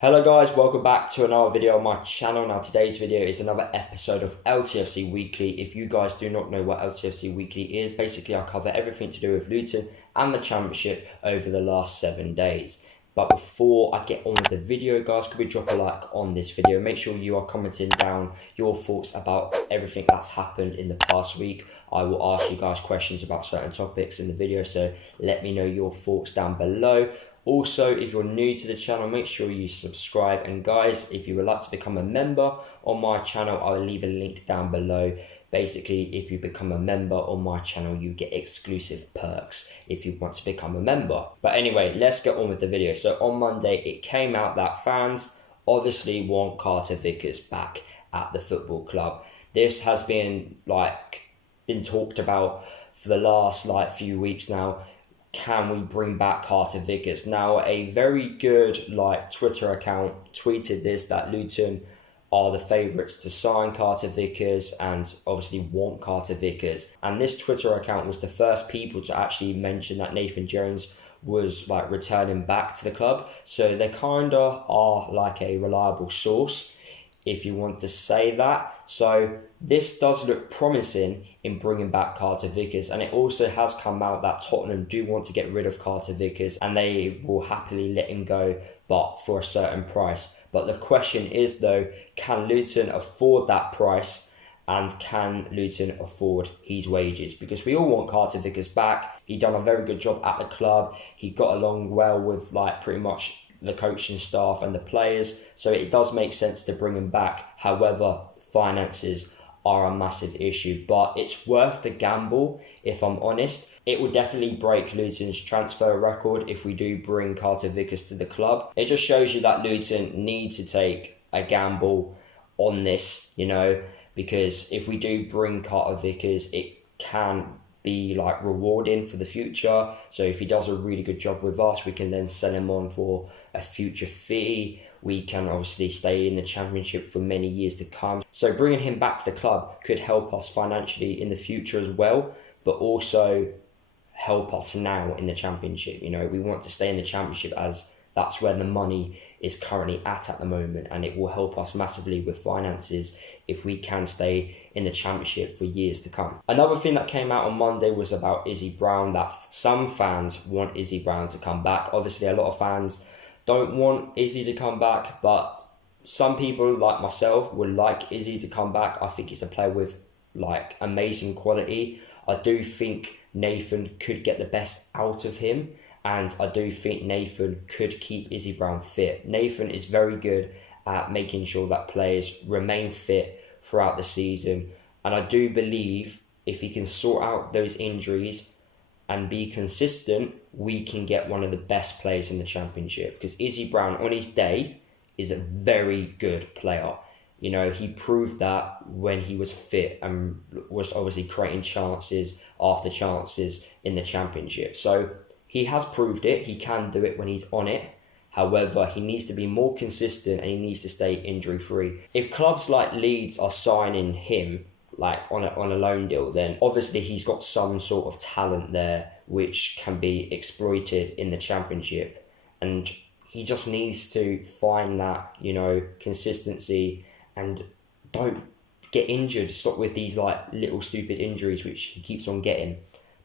Hello guys, welcome back to another video on my channel. Now today's video is another episode of LTFC Weekly. If you guys do not know what LTFC Weekly is, basically I cover everything to do with Luton and the Championship over the last 7 days. But before I get on with the video guys, could we drop a like on this video? Make sure you are commenting down your thoughts about everything that's happened in the past week. I will ask you guys questions about certain topics in the video, so let me know your thoughts down below. Also, if you're new to the channel, make sure you subscribe. And guys, if you would like to become a member on my channel, I'll leave a link down below. Basically, if you become a member on my channel, you get exclusive perks if you want to become a member. But anyway, let's get on with the video. So on Monday, it came out that fans obviously want Carter Vickers back at the football club. This has been talked about for the last few weeks now. Can we bring back Carter Vickers? Now, a very good Twitter account tweeted this, that Luton are the favourites to sign Carter Vickers and obviously want Carter Vickers. And this Twitter account was the first people to actually mention that Nathan Jones was returning back to the club. So they kind of are like a reliable source, if you want to say that. So this does look promising in bringing back Carter Vickers, and it also has come out that Tottenham do want to get rid of Carter Vickers and they will happily let him go, but for a certain price. But the question is though, can Luton afford that price, and can Luton afford his wages? Because we all want Carter Vickers back. He done a very good job at the club. He got along well with pretty much the coaching staff and the players, so it does make sense to bring him back. However, finances are a massive issue, but it's worth the gamble, if I'm honest. It will definitely break Luton's transfer record if we do bring Carter Vickers to the club. It just shows you that Luton need to take a gamble on this, because if we do bring Carter Vickers, it can be rewarding for the future. So if he does a really good job with us, we can then sell him on for a future fee. We can obviously stay in the Championship for many years to come. So bringing him back to the club could help us financially in the future as well, but also help us now in the Championship. We want to stay in the Championship as that's where the money is currently at the moment, and it will help us massively with finances if we can stay in the Championship for years to come. Another thing that came out on Monday was about Izzy Brown, that some fans want Izzy Brown to come back. Obviously, a lot of fans don't want Izzy to come back, but some people like myself would like Izzy to come back. I think he's a player with amazing quality. I do think Nathan could get the best out of him, and I do think Nathan could keep Izzy Brown fit. Nathan is very good at making sure that players remain fit throughout the season, and I do believe if he can sort out those injuries and be consistent, we can get one of the best players in the Championship. Because Izzy Brown, on his day, is a very good player. He proved that when he was fit and was obviously creating chances after chances in the Championship. So he has proved it. He can do it when he's on it. However, he needs to be more consistent and he needs to stay injury-free. If clubs like Leeds are signing him on a loan deal, then obviously he's got some sort of talent there which can be exploited in the Championship, and he just needs to find that consistency and don't get injured. Stop with these little stupid injuries which he keeps on getting.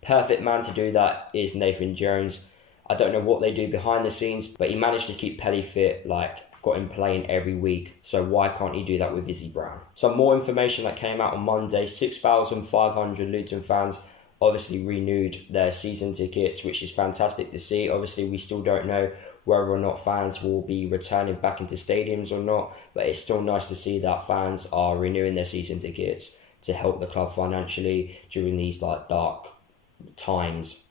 Perfect man to do that is Nathan Jones. I don't know what they do behind the scenes, but he managed to keep Pelly fit, got him playing every week. So why can't he do that with Izzy Brown? Some more information that came out on Monday. 6,500 Luton fans obviously renewed their season tickets, which is fantastic to see. Obviously, we still don't know whether or not fans will be returning back into stadiums or not, but it's still nice to see that fans are renewing their season tickets to help the club financially during these dark times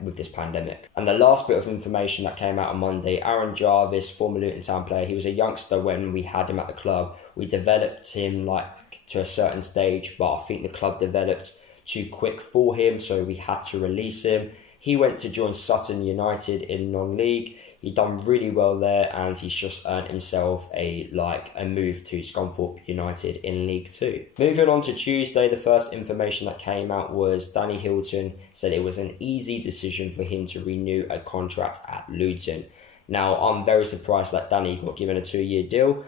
with this pandemic. And the last bit of information that came out on Monday, Aaron Jarvis, former Luton Town player, he was a youngster when we had him at the club. We developed him to a certain stage, but I think the club developed too quick for him, so we had to release him. He went to join Sutton United in non-league. He done really well there, and he's just earned himself a move to Scunthorpe United in League 2. Moving on to Tuesday, the first information that came out was Danny Hilton said it was an easy decision for him to renew a contract at Luton. Now, I'm very surprised that Danny got given a 2-year deal,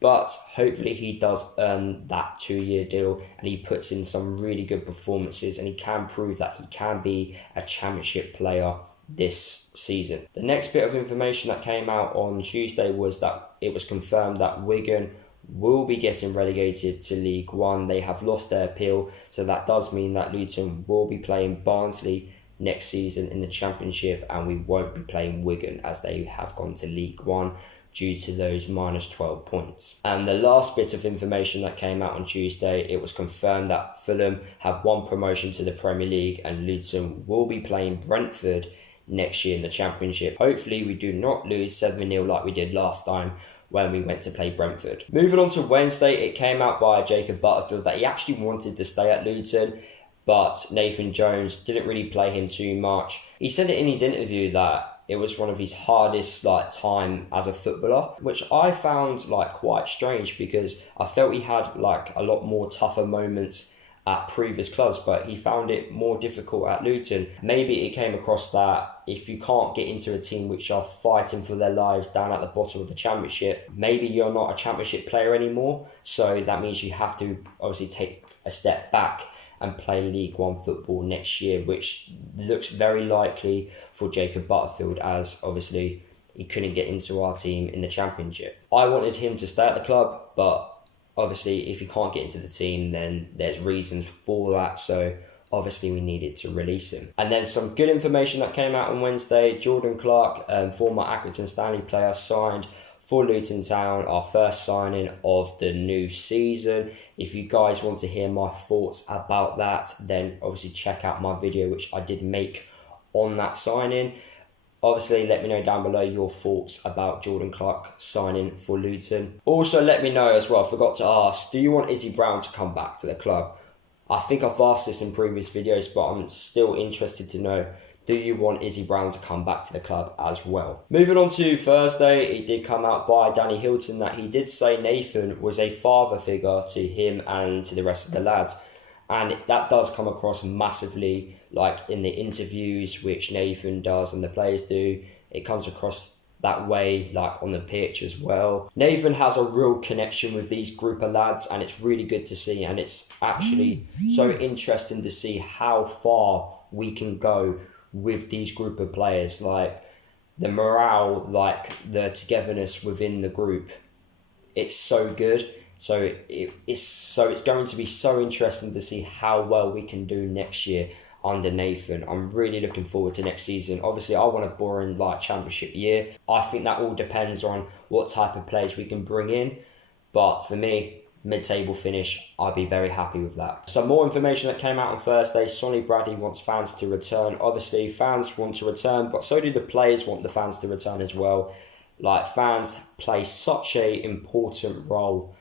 but hopefully he does earn that 2-year deal and he puts in some really good performances and he can prove that he can be a Championship player this season. The next bit of information that came out on Tuesday was that it was confirmed that Wigan will be getting relegated to League One. They have lost their appeal, so that does mean that Luton will be playing Barnsley next season in the Championship, and we won't be playing Wigan as they have gone to League One due to those minus 12 points. And the last bit of information that came out on Tuesday, it was confirmed that Fulham have won promotion to the Premier League and Luton will be playing Brentford next year in the Championship. Hopefully we do not lose 7-0 like we did last time when we went to play Brentford. Moving on to Wednesday, it came out by Jacob Butterfield that he actually wanted to stay at Luton, but Nathan Jones didn't really play him too much. He said it in his interview that it was one of his hardest time as a footballer, which I found quite strange because I felt he had a lot more tougher moments at previous clubs, but he found it more difficult at Luton. Maybe it came across that if you can't get into a team which are fighting for their lives down at the bottom of the Championship, maybe you're not a Championship player anymore, so that means you have to obviously take a step back and play League One football next year, which looks very likely for Jacob Butterfield as obviously he couldn't get into our team in the Championship. I wanted him to stay at the club, but obviously if you can't get into the team then there's reasons for that, so obviously we needed to release him. And then some good information that came out on Wednesday, Jordan Clark, former Accrington Stanley player, signed for Luton Town, our first signing of the new season. If you guys want to hear my thoughts about that, then obviously check out my video which I did make on that signing. Obviously, let me know down below your thoughts about Jordan Clark signing for Luton. Also, let me know as well, I forgot to ask, do you want Izzy Brown to come back to the club? I think I've asked this in previous videos, but I'm still interested to know, do you want Izzy Brown to come back to the club as well? Moving on to Thursday, it did come out by Danny Hilton that he did say Nathan was a father figure to him and to the rest of the lads. And that does come across massively, in the interviews which Nathan does and the players do. It comes across that way, on the pitch as well. Nathan has a real connection with these group of lads, and it's really good to see. And it's actually so interesting to see how far we can go with these group of players. The morale, the togetherness within the group, it's so good. So it's going to be so interesting to see how well we can do next year under Nathan. I'm really looking forward to next season. Obviously, I want a boring Championship year. I think that all depends on what type of players we can bring in. But for me, mid-table finish, I'd be very happy with that. Some more information that came out on Thursday. Sonny Bradley wants fans to return. Obviously, fans want to return, but so do the players want the fans to return as well. Fans play such a important role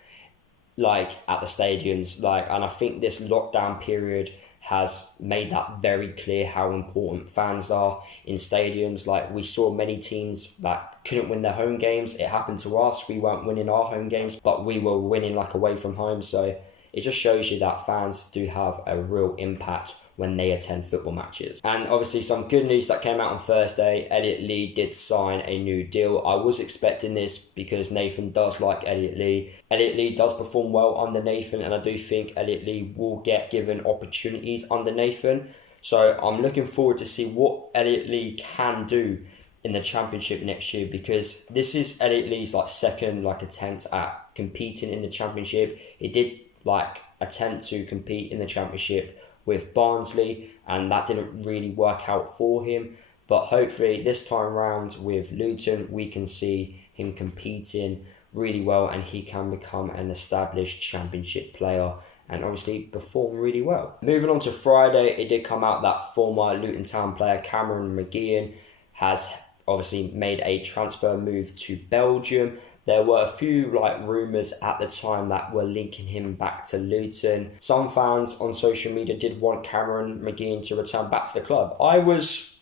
at the stadiums, and I think this lockdown period has made that very clear how important fans are in stadiums. We saw many teams that couldn't win their home games. It happened to us. We weren't winning our home games, but we were winning away from home. So it just shows you that fans do have a real impact when they attend football matches. And obviously some good news that came out on Thursday, Elliot Lee did sign a new deal. I was expecting this because Nathan does like Elliot Lee. Elliot Lee does perform well under Nathan, and I do think Elliot Lee will get given opportunities under Nathan. So I'm looking forward to see what Elliot Lee can do in the Championship next year, because this is Elliot Lee's second attempt at competing in the Championship. He did attempt to compete in the Championship with Barnsley, and that didn't really work out for him. But hopefully this time round with Luton, we can see him competing really well and he can become an established Championship player and obviously perform really well. Moving on to Friday, it did come out that former Luton Town player Cameron McGeehan has obviously made a transfer move to Belgium. There were a few rumours at the time that were linking him back to Luton. Some fans on social media did want Cameron McGeehan to return back to the club. I was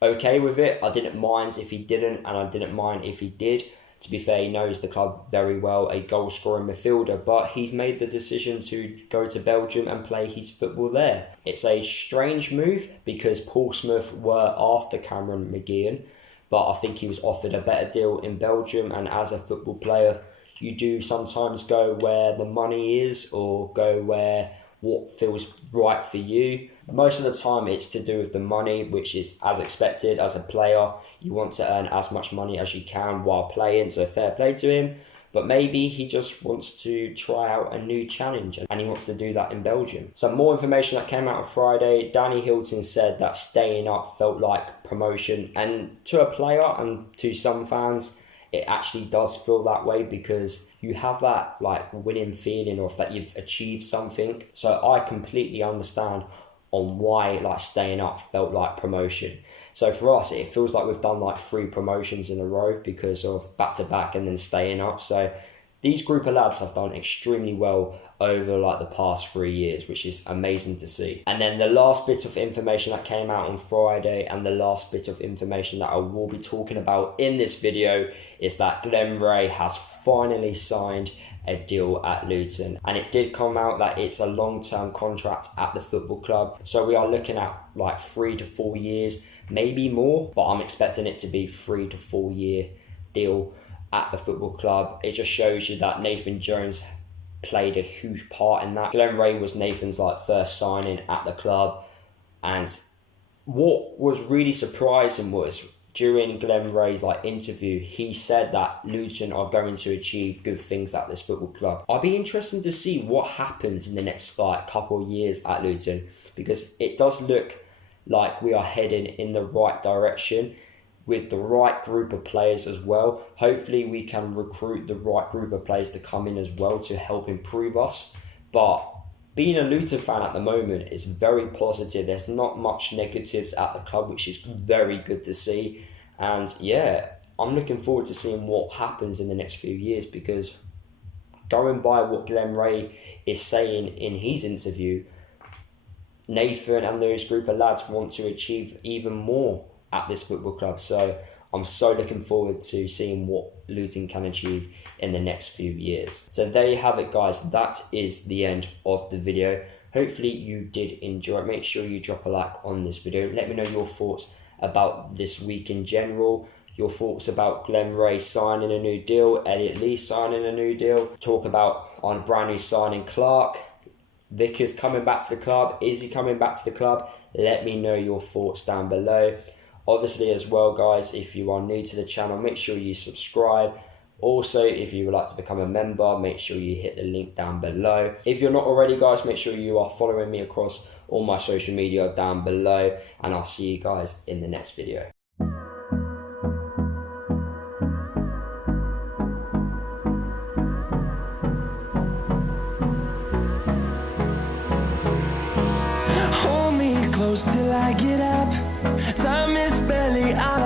okay with it. I didn't mind if he didn't, and I didn't mind if he did. To be fair, he knows the club very well, a goal-scoring midfielder, but he's made the decision to go to Belgium and play his football there. It's a strange move because Portsmouth were after Cameron McGeehan, but I think he was offered a better deal in Belgium, and as a football player, you do sometimes go where the money is, or go where what feels right for you. Most of the time it's to do with the money, which is as expected. As a player, you want to earn as much money as you can while playing, so fair play to him. But maybe he just wants to try out a new challenge, and he wants to do that in Belgium. Some more information that came out on Friday. Danny Hilton said that staying up felt like promotion, and to a player and to some fans, it actually does feel that way, because you have that like winning feeling of that you've achieved something. So I completely understand on why like staying up felt like promotion. So for us, it feels like we've done like 3 promotions in a row because of back-to-back and then staying up. So these group of lads have done extremely well over like the past 3 years, which is amazing to see. And then the last bit of information that came out on Friday, and the last bit of information that I will be talking about in this video, is that Glen Rea has finally signed a deal at Luton, and it did come out that it's a long-term contract at the football club. So we are looking at like 3 to 4 years, maybe more, but I'm expecting it to be 3 to 4 year deal at the football club. It just shows you that Nathan Jones played a huge part in that. Glen Rea was Nathan's like first signing at the club, and what was really surprising was during Glen Rea's like interview, he said that Luton are going to achieve good things at this football club. I'll be interested to see what happens in the next like couple of years at Luton, because it does look like we are heading in the right direction with the right group of players as well. Hopefully we can recruit the right group of players to come in as well to help improve us. But being a Luton fan at the moment is very positive. There's not much negatives at the club, which is very good to see. And yeah, I'm looking forward to seeing what happens in the next few years, because going by what Glen Rea is saying in his interview, Nathan and those group of lads want to achieve even more at this football club. So I'm so looking forward to seeing what Luton can achieve in the next few years. So there you have it, guys. That is the end of the video. Hopefully you did enjoy it. Make sure you drop a like on this video. Let me know your thoughts about this week in general. Your thoughts about Glen Rea signing a new deal, Elliot Lee signing a new deal. Talk about on brand new signing Clark. Vickers coming back to the club. Is he coming back to the club? Let me know your thoughts down below. Obviously as well, guys, if you are new to the channel, make sure you subscribe. Also, if you would like to become a member, make sure you hit the link down below. If you're not already, guys, make sure you are following me across all my social media down below, and I'll see you guys in the next video. Hold me close till I get up. Time is barely on